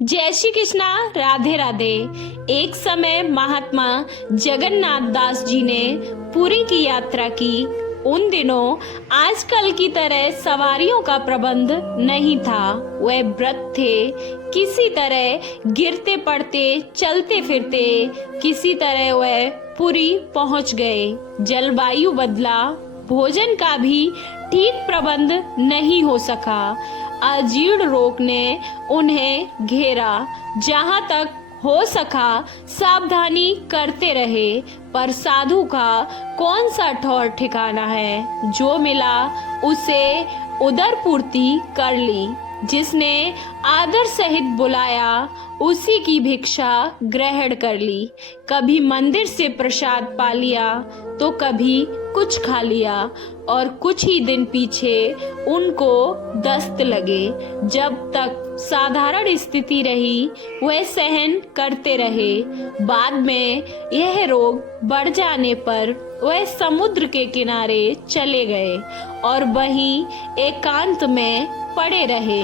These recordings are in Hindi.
जय श्री कृष्णा, राधे राधे। एक समय महात्मा जगन्नाथ दास जी ने पुरी की यात्रा की। उन दिनों आजकल की तरह सवारियों का प्रबंध नहीं था। वह व्रत थे, किसी तरह गिरते पड़ते चलते फिरते किसी तरह वह पुरी पहुंच गए। जलवायु बदला, भोजन का भी ठीक प्रबंध नहीं हो सका। अजीर्ण रोग ने उन्हें घेरा। जहां तक हो सका सावधानी करते रहे, पर साधु का कौन सा ठौर ठिकाना है। जो मिला उसे उदर पूर्ति कर ली। जिसने आदर सहित बुलाया उसी की भिक्षा ग्रहण कर ली। कभी मंदिर से प्रसाद पा लिया तो कभी कुछ खा लिया, और कुछ ही दिन पीछे उनको दस्त लगे। जब तक साधारण स्थिति रही वह सहन करते रहे। बाद में यह रोग बढ़ जाने पर वह समुद्र के किनारे चले गए और वहीं एकांत में पड़े रहे।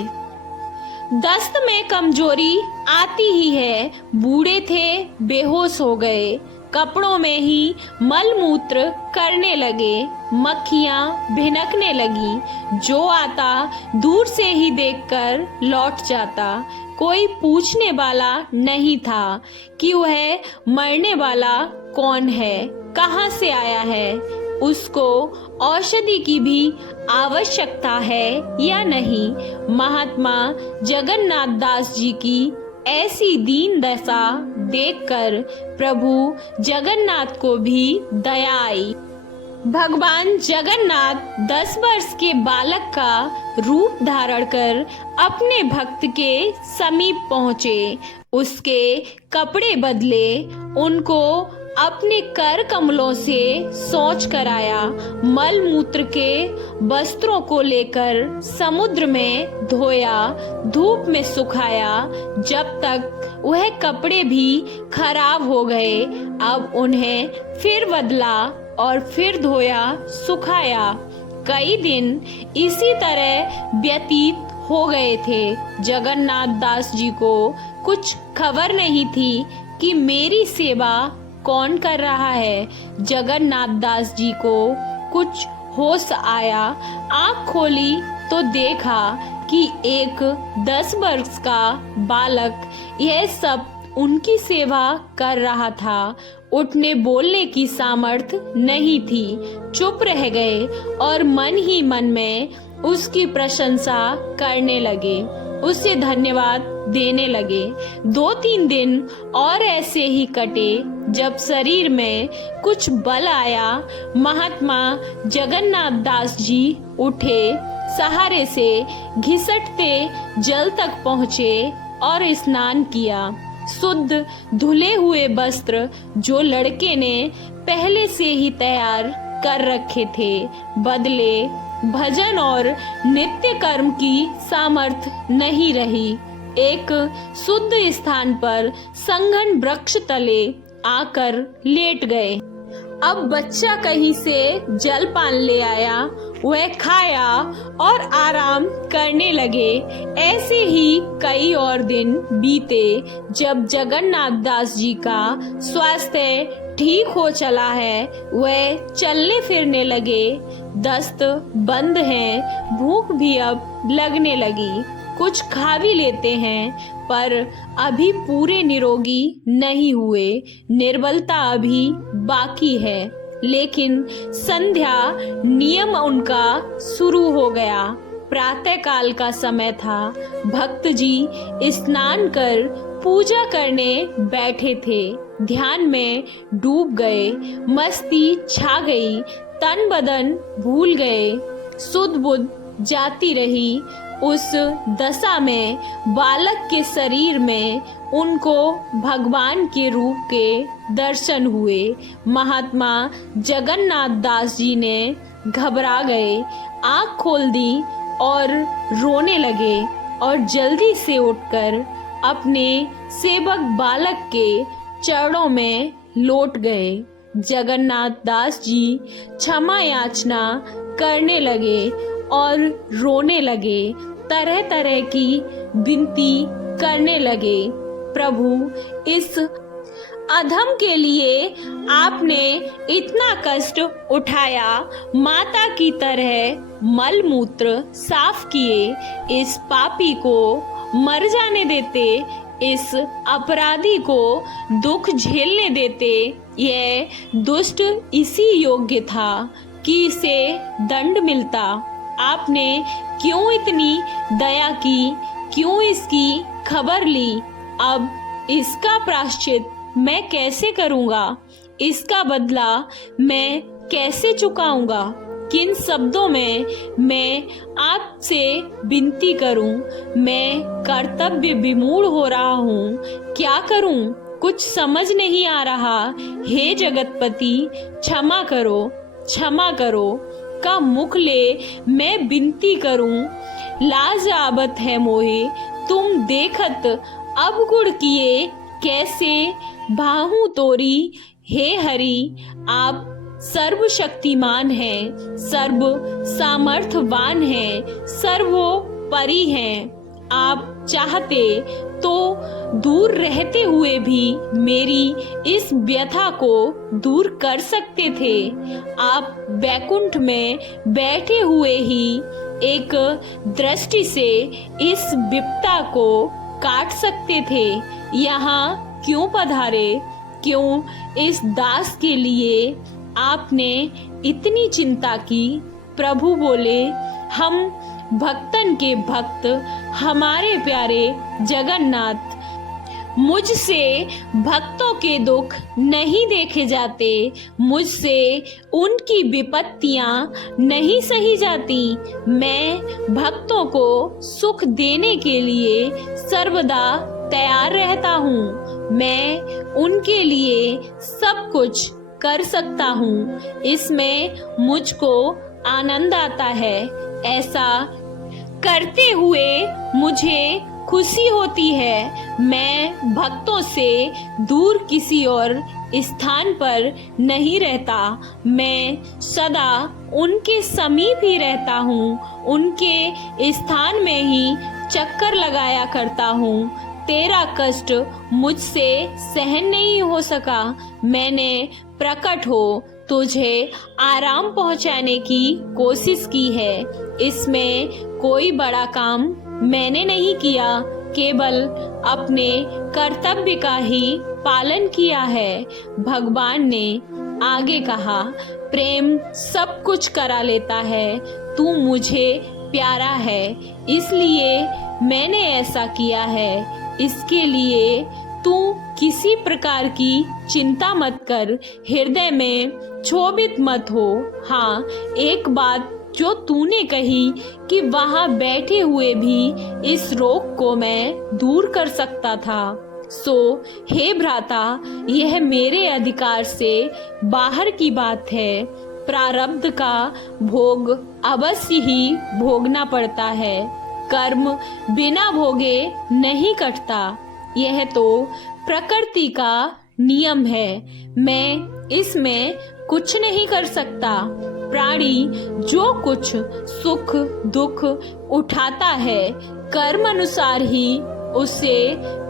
दस्त में कमजोरी आती ही है। बूढ़े थे, बेहोश हो गए। कपड़ों में ही मलमूत्र करने लगे। मक्खियां भिनकने लगी। जो आता दूर से ही देखकर लौट जाता। कोई पूछने वाला नहीं था कि वह मरने वाला कौन है, कहां से आया है, उसको औषधि की भी आवश्यकता है या नहीं। महात्मा जगन्नाथ दास जी की ऐसी दीन दशा देखकर प्रभु जगन्नाथ को भी दया आई। भगवान जगन्नाथ 10 वर्ष के बालक का रूप धारण कर अपने भक्त के समीप पहुँचे। उसके कपड़े बदले, उनको अपने कर कमलों से शौच कराया। मल मूत्र के वस्त्रों को लेकर समुद्र में धोया, धूप में सुखाया, जब तक वह कपड़े भी खराब हो गए। अब उन्हें फिर बदला और फिर धोया, सुखाया। कई दिन इसी तरह व्यतीत हो गए थे। जगन्नाथ दास जी को कुछ खबर नहीं थी कि मेरी सेवा कौन कर रहा है। जगन्नाथ दास जी को कुछ होश आया। आँख खोली तो देखा कि एक 10 वर्ष का बालक यह सब उनकी सेवा कर रहा था। उठने बोलने की सामर्थ्य नहीं थी। चुप रह गए और मन ही मन में उसकी प्रशंसा करने लगे, उसे धन्यवाद देने लगे। 2-3 दिन और ऐसे ही कटे। जब शरीर में कुछ बल आया, महात्मा जगन्नाथ दास जी उठे, सहारे से घिसटते जल तक पहुँचे और स्नान किया। शुद्ध धुले हुए वस्त्र जो लड़के ने पहले से ही तैयार कर रखे थे बदले। भजन और नित्य कर्म की सामर्थ नहीं रही। एक शुद्ध स्थान पर संघन वृक्ष तले आकर लेट गए। अब बच्चा कहीं से जलपान ले आया, वह खाया और आराम करने लगे। ऐसे ही कई और दिन बीते। जब जगन्नाथ दास जी का स्वास्थ्य ठीक हो चला है, वह चलने फिरने लगे। दस्त बंद है, भूख भी अब लगने लगी। कुछ खा भी लेते हैं, पर अभी पूरे निरोगी नहीं हुए। निर्बलता अभी बाकी है, लेकिन संध्या नियम उनका शुरू हो गया। प्रातः काल का समय था। भक्त जी स्नान कर पूजा करने बैठे थे। ध्यान में डूब गए। मस्ती छा गई। तन बदन भूल गए। सुध बुध जाती रही। उस दशा में बालक के शरीर में उनको भगवान के रूप के दर्शन हुए। महात्मा जगन्नाथ दास जी ने घबरा गए, आँख खोल दी और रोने लगे, और जल्दी से उठकर अपने सेवक बालक के चरणों में लौट गए। जगन्नाथ दास जी क्षमा याचना करने लगे और रोने लगे। तरह तरह की विनती करने लगे। प्रभु, इस अधम के लिए आपने इतना कष्ट उठाया, माता की तरह मल मूत्र साफ किए, इस पापी को मर जाने देते, इस अपराधी को दुख झेलने देते। यह दुष्ट इसी योग्य था कि इसे दंड मिलता। आपने क्यों इतनी दया की, क्यों इसकी खबर ली? अब इसका प्रायश्चित मैं कैसे करूंगा? इसका बदला मैं कैसे चुकाऊंगा? किन शब्दों में मैं आपसे विनती करूं? मैं कर्तव्य विमूढ़ हो रहा हूं, क्या करूं? कुछ समझ नहीं आ रहा। हे जगतपति, क्षमा करो, क्षमा करो। का मुख ले मैं विनती करूं, लाज आबत है मोहे, तुम देखत अब गुड़ किए, कैसे बाहू तोरी। हे हरि, आप सर्वशक्तिमान हैं, सर्व सामर्थ्यवान हैं, सर्वोपरि हैं। आप चाहते तो दूर रहते हुए भी मेरी इस व्यथा को दूर कर सकते थे। आप वैकुंठ में बैठे हुए ही एक दृष्टि से इस विपदा को काट सकते थे। यहाँ क्यों पधारे? क्यों इस दास के लिए आपने इतनी चिंता की? प्रभु बोले, हम भक्तन के भक्त, हमारे प्यारे जगन्नाथ, मुझसे भक्तों के दुख नहीं देखे जाते, मुझसे उनकी विपत्तियां नहीं सही जाती। मैं भक्तों को सुख देने के लिए सर्वदा तैयार रहता हूँ। मैं उनके लिए सब कुछ कर सकता हूँ। इसमें मुझको आनंद आता है। ऐसा करते हुए मुझे खुशी होती है। मैं भक्तों से दूर किसी और स्थान पर नहीं रहता, मैं सदा उनके समीप ही रहता हूँ, उनके स्थान में ही चक्कर लगाया करता हूँ। तेरा कष्ट मुझसे सहन नहीं हो सका। मैंने प्रकट हो तुझे आराम पहुंचाने की कोशिश की है। इसमें कोई बड़ा काम मैंने नहीं किया, केवल अपने कर्तव्य का ही पालन किया है। भगवान ने आगे कहा, प्रेम सब कुछ करा लेता है। तू मुझे प्यारा है, इसलिए मैंने ऐसा किया है। इसके लिए तू किसी प्रकार की चिंता मत कर, हृदय में क्षोभित मत हो। हाँ, एक बात जो तूने कही कि वहाँ बैठे हुए भी इस रोग को मैं दूर कर सकता था, सो हे भ्राता, यह मेरे अधिकार से बाहर की बात है। प्रारब्ध का भोग अवश्य ही भोगना पड़ता है। कर्म बिना भोगे नहीं कटता, यह तो प्रकृति का नियम है। मैं इसमें कुछ नहीं कर सकता। प्राणी जो कुछ सुख दुख उठाता है, कर्म अनुसार ही उसे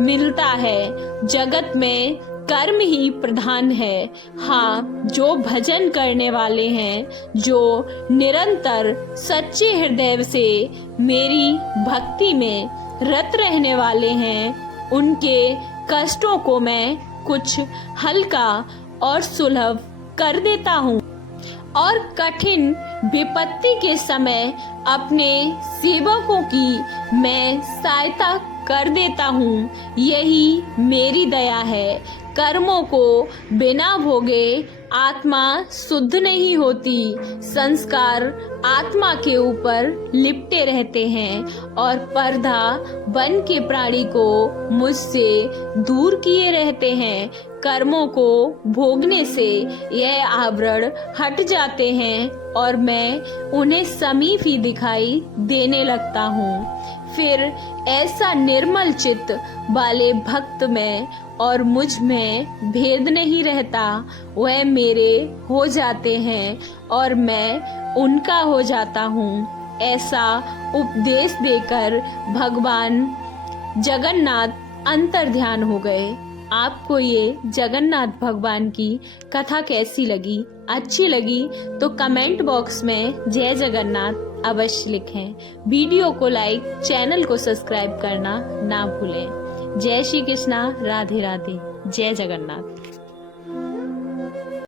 मिलता है। जगत में कर्म ही प्रधान है। हाँ, जो भजन करने वाले हैं, जो निरंतर सच्चे हृदय से मेरी भक्ति में रत रहने वाले हैं, उनके कष्टों को मैं कुछ हल्का और सुलभ कर देता हूँ और कठिन विपत्ति के समय अपने सेवकों की मैं सहायता कर देता हूँ। यही मेरी दया है। कर्मों को बिना भोगे आत्मा शुद्ध नहीं होती। संस्कार आत्मा के ऊपर लिपटे रहते हैं और पर्दा बन के प्राणी को मुझसे दूर किए रहते हैं। कर्मों को भोगने से यह आवरण हट जाते हैं और मैं उन्हें समीप ही दिखाई देने लगता हूँ। फिर ऐसा निर्मल चित्त वाले भक्त में और मुझ में भेद नहीं रहता। वह मेरे हो जाते हैं और मैं उनका हो जाता हूँ। ऐसा उपदेश देकर भगवान जगन्नाथ अंतर्ध्यान हो गए। आपको ये जगन्नाथ भगवान की कथा कैसी लगी? अच्छी लगी तो कमेंट बॉक्स में जय जगन्नाथ अवश्य लिखें। वीडियो को लाइक, चैनल को सब्सक्राइब करना ना भूलें। जय श्री कृष्णा, राधे राधे, जय जगन्नाथ।